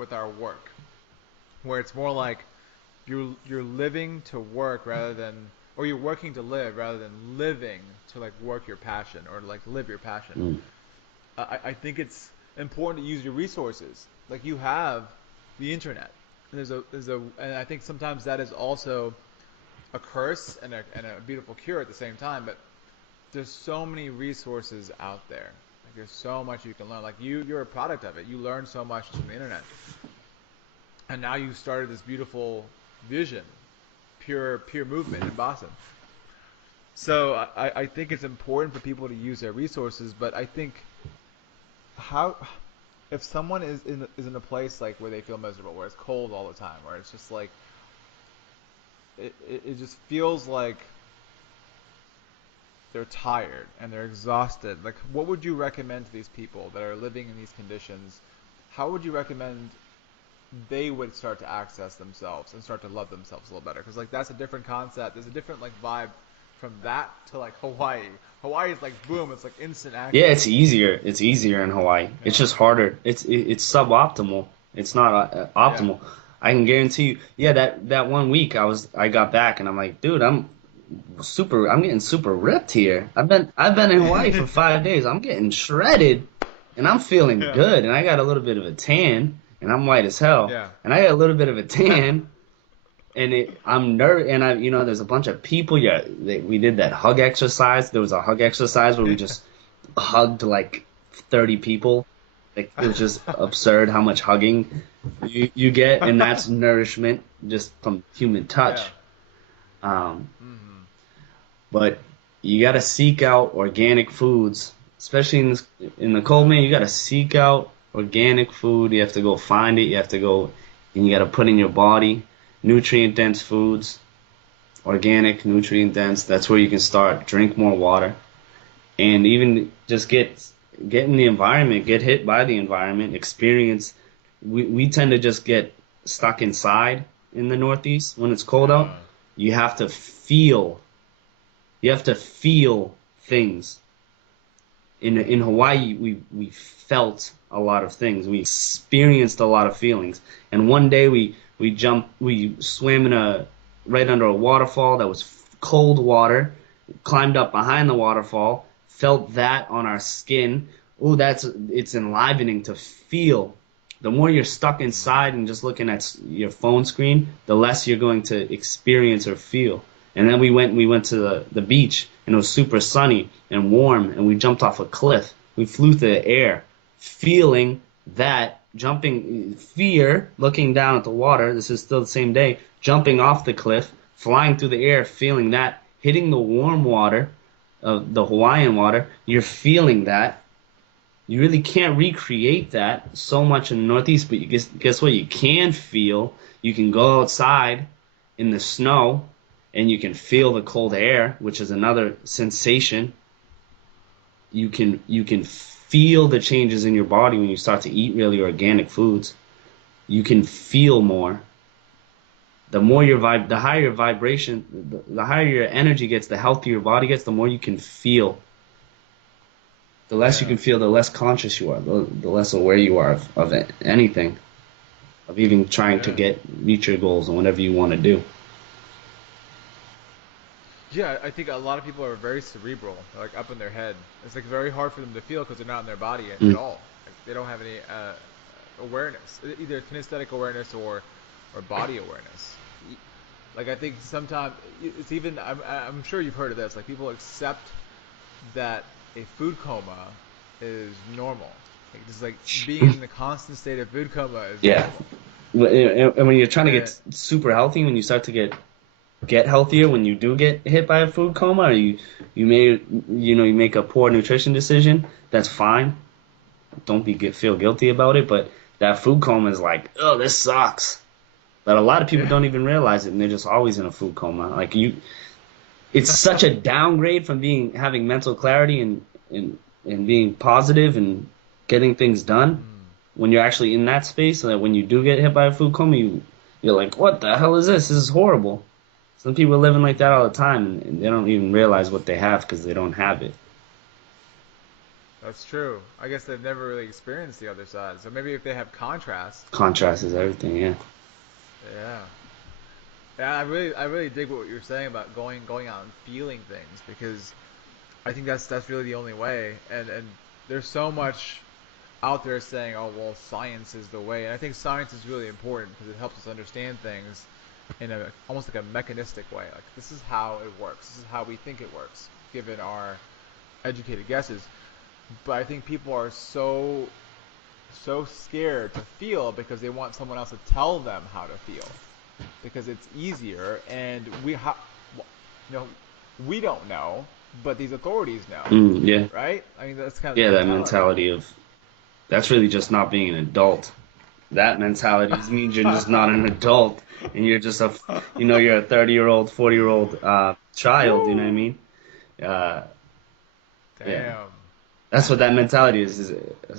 with our work, where it's more like you're living to work rather than, or you're working to live rather than living to like work your passion or like live your passion. Mm. I think it's important to use your resources. Like you have the internet, and and I think sometimes that is also a curse and a beautiful cure at the same time. But there's so many resources out there. Like there's so much you can learn. Like you're a product of it. You learn so much from the internet, and now you started this beautiful vision, pure movement in Boston. So I think it's important for people to use their resources, but I think how if someone is in a place like where they feel miserable, where it's cold all the time, where it's just like it just feels like they're tired and they're exhausted. Like, what would you recommend to these people that are living in these conditions? How would you recommend they would start to access themselves and start to love themselves a little better? Because like that's a different concept. There's a different like vibe from that to like Hawaii. Hawaii is like boom. It's like instant Yeah, access. it's easier. It's easier in Hawaii. It's Yeah. just harder. It's suboptimal. It's not Yeah. optimal. I can guarantee you. Yeah, that one week I got back and I'm like, dude, I'm getting super ripped here. I've been in Hawaii for 5 days. I'm getting shredded and I'm feeling Yeah. good. And I got a little bit of a tan and I'm white as hell. Yeah. And I got a little bit of a tan and I'm nervous, and there's a bunch of people. Yeah, we did that hug exercise. There was a hug exercise where we just hugged like 30 people. Like it was just absurd how much hugging you get, and that's nourishment just from human touch. Yeah. Um, Mm-hmm. but you got to seek out organic foods, especially in the cold, man. You got to seek out organic food. You have to go find it. You have to go, and you got to put in your body nutrient dense foods, organic, nutrient dense. That's where you can start. Drink more water, and even just get in the environment, get hit by the environment, experience. We tend to just get stuck inside in the Northeast when it's cold out. Yeah. You have to feel. You have to feel things. In Hawaii, we felt a lot of things. We experienced a lot of feelings. And one day we swam right under a waterfall that was cold water, climbed up behind the waterfall, felt that on our skin. Oh, it's enlivening to feel. The more you're stuck inside and just looking at your phone screen, the less you're going to experience or feel. And then we went to the beach and it was super sunny and warm and we jumped off a cliff. We flew through the air, feeling that jumping fear, looking down at the water. This is still the same day, jumping off the cliff, flying through the air, feeling that, hitting the warm water of the Hawaiian water. You're feeling that. You really can't recreate that so much in the Northeast, but guess what? You can feel. You can go outside in the snow and you can feel the cold air, which is another sensation. You can feel the changes in your body when you start to eat really organic foods. You can feel more. The higher your vibration, the higher your energy gets, the healthier your body gets, the more you can feel. The less you Yeah. can feel, the less conscious you are, the less aware you are of anything, of even trying to Yeah. reach your goals and whatever you want to do. Yeah, I think a lot of people are very cerebral, like up in their head. It's like very hard for them to feel because they're not in their body at Mm. all. Like, they don't have any awareness, either kinesthetic awareness or body awareness. Like I think sometimes it's even I'm sure you've heard of this. Like people accept that a food coma is normal. Like just like being in the constant state of food coma is Yeah. normal. And when you're trying to And get super healthy, when you start to get healthier, when you do get hit by a food coma, or you make a poor nutrition decision, that's fine. Don't feel guilty about it, but that food coma is like, oh, this sucks. But a lot of people yeah, don't even realize it, and they're just always in a food coma. It's such a downgrade from having mental clarity and being positive and getting things done mm, when you're actually in that space. So that when you do get hit by a food coma, you're like, what the hell is this? This is horrible. Some people are living like that all the time, and they don't even realize what they have because they don't have it. That's true. I guess they've never really experienced the other side. So maybe if they have contrast, Contrast is everything. Yeah. yeah. Yeah, I really dig what you're saying about going out and feeling things because I think that's really the only way. And there's so much out there saying, oh well, science is the way, and I think science is really important because it helps us understand things in a almost like a mechanistic way. Like this is how it works. This is how we think it works, given our educated guesses. But I think people are so scared to feel because they want someone else to tell them how to feel because it's easier and you know we don't know but these authorities know, Yeah. right? I mean that's kind of the Yeah. That mentality. mentality of that's really just not being an adult. That mentality means you're just not an adult, and you're just you're a 30-year-old, 40-year-old child. You know what I Woo! mean? Uh, yeah. Damn. That's what that mentality is.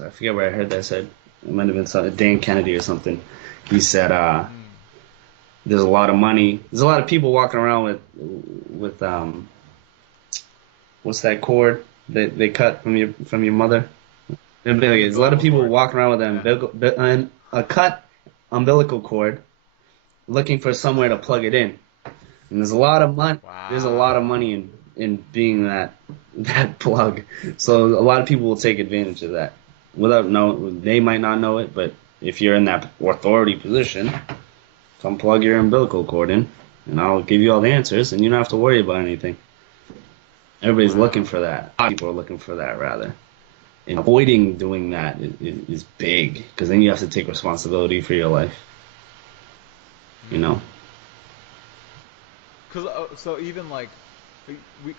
I forget where I heard that said. It might have been Dan Kennedy or something. He said, Mm. "There's a lot of money. There's a lot of people walking around with what's that cord that they cut from your mother? There's a lot of Umbilical people cord. walking around with Yeah. a cut umbilical cord, looking for somewhere to plug it in. And there's a lot of money. There's a lot of Wow. money in being that plug. So a lot of people will take advantage of that without know. They might not know it, but if you're in that authority position, come plug your umbilical cord in, and I'll give you all the answers, and you don't have to worry about anything. Everybody's looking Wow. for that. A lot of people are looking for that rather. And avoiding doing that is big because then you have to take responsibility for your life. You know. Mm. Cause so even like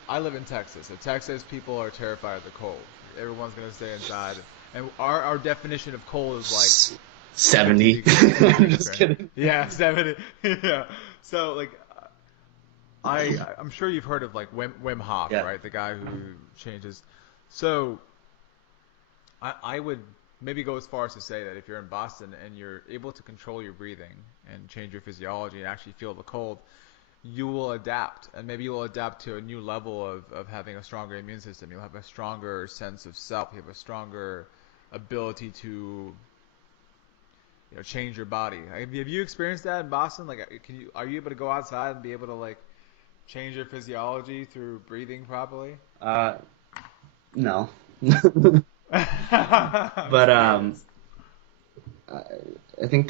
I live in Texas. In Texas, people are terrified of the cold. Everyone's gonna stay inside, and our definition of cold is like 60 70. degrees, 70 I'm just degrees. kidding. Yeah, 70. Yeah. So like I'm sure you've heard of like Wim Hof, Yeah. right? The guy who changes. So I would maybe go as far as to say that if you're in Boston and you're able to control your breathing and change your physiology and actually feel the cold, you will adapt, and maybe you'll adapt to a new level of having a stronger immune system. You'll have a stronger sense of self. You have a stronger ability to change your body. Have you experienced that in Boston? Like, are you able to go outside and be able to like change your physiology through breathing properly? Uh, no. I'm But just curious. I I think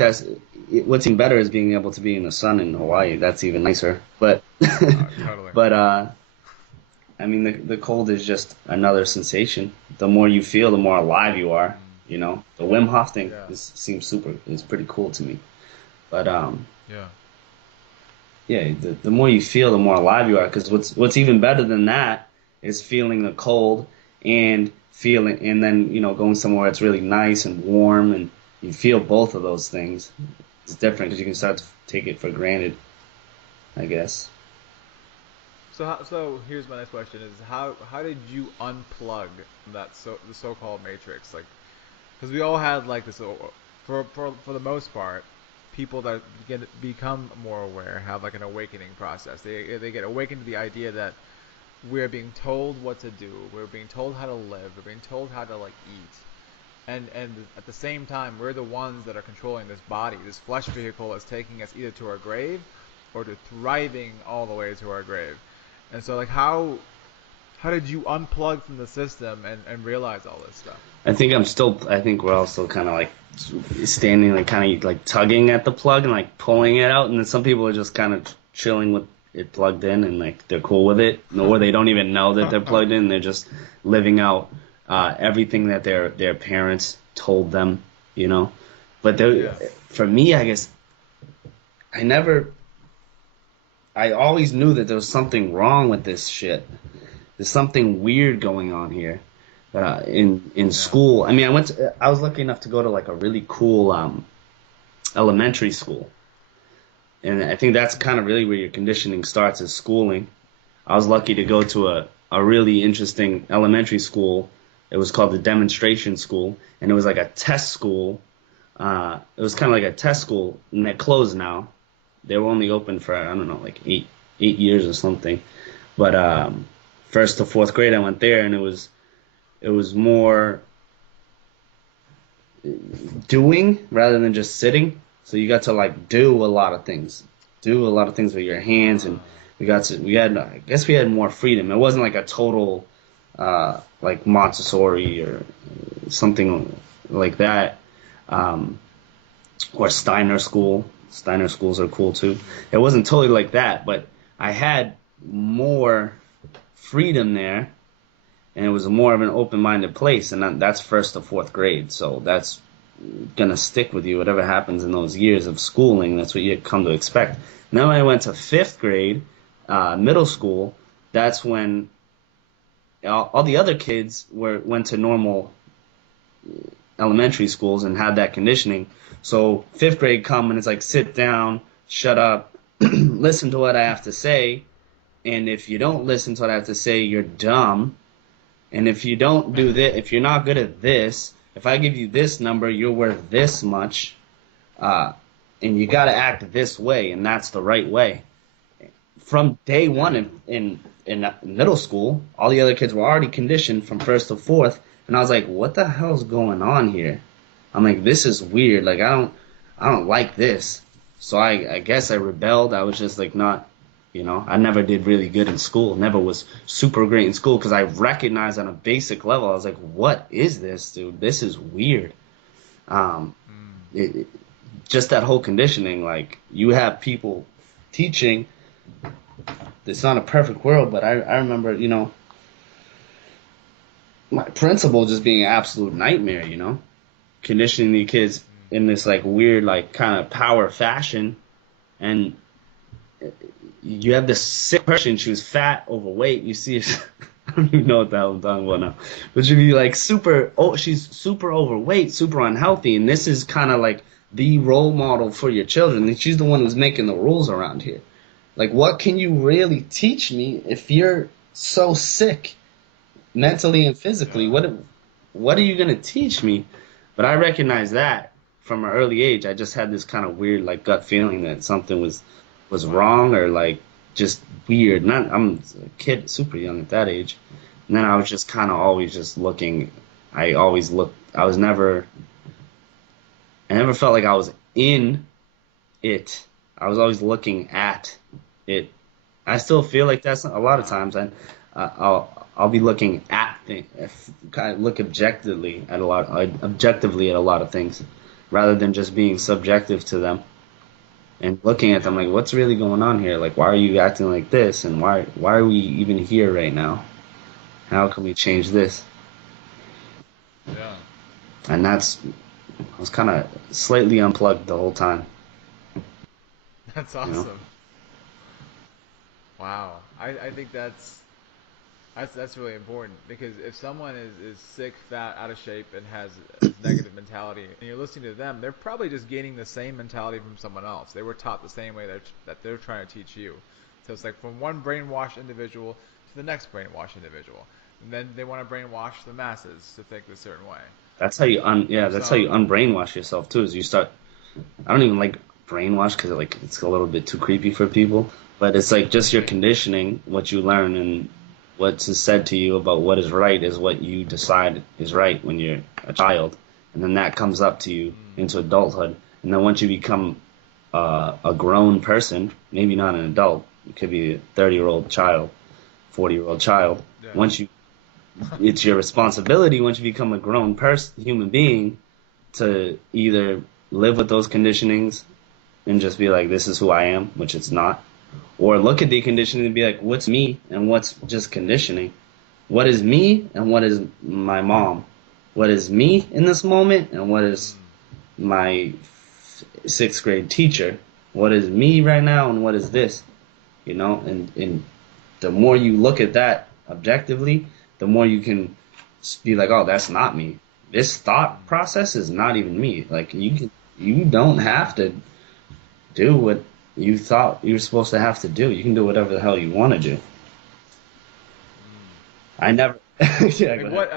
what's even better is being able to be in the sun in Hawaii. That's even nicer. But Totally. but I mean the cold is just another sensation. The more you feel, the more alive you are. Mm, You know, the Wim Hof thing yeah. seems is pretty cool to me. But Yeah. yeah, the more you feel, the more alive you are. Because what's even better than that is feeling the cold and feeling, and then going somewhere that's really nice and warm, and you feel both of those things. It's different because you can start Mm. to take it for granted, I guess. So here's my next question: Is how did you unplug that the so-called matrix? Like, because we all had like this for the most part, people that become more aware have like an awakening process. They get awakened to the idea that we're being told what to do, we're being told how to live, we're being told how to like eat, and at the same time we're the ones that are controlling this body, this flesh vehicle that's taking us either to our grave or to thriving all the way to our grave. And so like how did you unplug from the system and realize all this stuff? I think we're all still kind of like standing, like kind of like tugging at the plug and like pulling it out, and then some people are just kind of chilling with it plugged in and like they're cool with it, or they don't even know that they're plugged in. They're just living out everything that their parents told them, you know. But Yeah. for me, I guess I never, I always knew that there was something wrong with this shit. There's something weird going on here. In Yeah. school, I mean, I was lucky enough to go to like a really cool elementary school, and I think that's kind of really where your conditioning starts is schooling. I was lucky to go to a really interesting elementary school. It was called the demonstration school, and it was like a test school. It was kind of like a test school, and they're closed now. They were only open for I don't know, like eight years or something. But first to fourth grade, I went there, and it was It was more doing rather than just sitting. So you got to like do a lot of things with your hands, and we had, I guess we had more freedom. It wasn't like a total, like Montessori or something like that, um, or Steiner school. Steiner schools are cool too. It wasn't totally like that, but I had more freedom there, and it was more of an open-minded place, and that's first to fourth grade. So that's gonna stick with you. Whatever happens in those years of schooling, that's what you come to expect. And then when I went to fifth grade, middle school, that's when all the other kids went to normal elementary schools and had that conditioning. So fifth grade come and it's like sit down, shut up, listen to what I have to say, and if you don't listen to what I have to say, you're dumb. And if you don't do this, if you're not good at this, if I give you this number, you're worth this much, uh, and you got to act this way, and that's the right way. From day one in middle school, all the other kids were already conditioned from first to fourth, and I was like, what the hell's going on here? I'm like, this is weird. Like I don't like this. So I guess I rebelled. I was just like not, I never did really good in school. Never was super great in school because I recognized on a basic level, I was like, what is this, dude? This is weird. Um, it, just that whole conditioning, like you have people teaching. It's not a perfect world, but I remember, my principal just being an absolute nightmare, conditioning the kids in this like weird, like kind of power fashion. And you have this sick person, she was fat, overweight, you see her, I don't even know what the hell I'm talking about now. But she'd be like she's super overweight, super unhealthy, and this is kind of like the role model for your children. And she's the one who's making the rules around here. Like, what can you really teach me if you're so sick mentally and physically? What are you gonna teach me? But I recognize that from an early age. I just had this kind of weird, like, gut feeling that something was wrong or like just weird. Not I'm a kid, super young at that age, and then I was just kind of always just looking. I always looked. I never felt like I was in it. I was always looking at it. I still feel like that's a lot of times, and I'll be looking at things. Kind of look objectively at a lot of things, rather than just being subjective to them and looking at them like, what's really going on here? Like, why are you acting like this? And why are we even here right now? How can we change this? Yeah. And I was kind of slightly unplugged the whole time, That's you know? awesome. Wow. I think that's really important because if someone is sick, fat, out of shape, and has this negative mentality, and you're listening to them, they're probably just gaining the same mentality from someone else. They were taught the same way that they're trying to teach you. So it's like from one brainwashed individual to the next brainwashed individual, and then they want to brainwash the masses to think a certain way. That's how you So unbrainwash yourself too, is you start, I don't even like brainwash because it's a little bit too creepy for people. But it's like just your conditioning, what you learn, and what's said to you about what is right is what you decide is right when you're a child, and then that comes up to you into adulthood. And then once you become a grown person, maybe not an adult, it could be a 30-year-old child, 40-year-old child. yeah, Once you, it's your responsibility once you become a grown person, human being, to either live with those conditionings and just be like, this is who I am, which it's not, or look at the conditioning and be like, what's me and what's just conditioning? What is me and what is my mom? What is me in this moment and what is my sixth grade teacher? What is me right now and what is this? And the more you look at that objectively, the more you can be like, oh, that's not me. This thought process is not even me. Like you don't have to do what you thought you were supposed to have to do. You can do whatever the hell you want to do. I never. Yeah, go like ahead. what?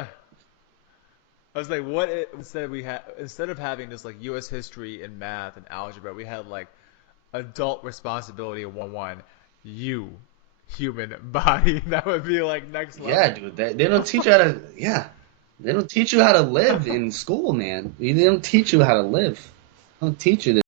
I was like, what if, instead of having just like U.S. history and math and algebra, we had like adult responsibility of 101, you human body. That would be like next Yeah, level. dude. They don't teach you how to. Yeah. They don't teach you how to live in school, man. They don't teach you how to live. They don't teach you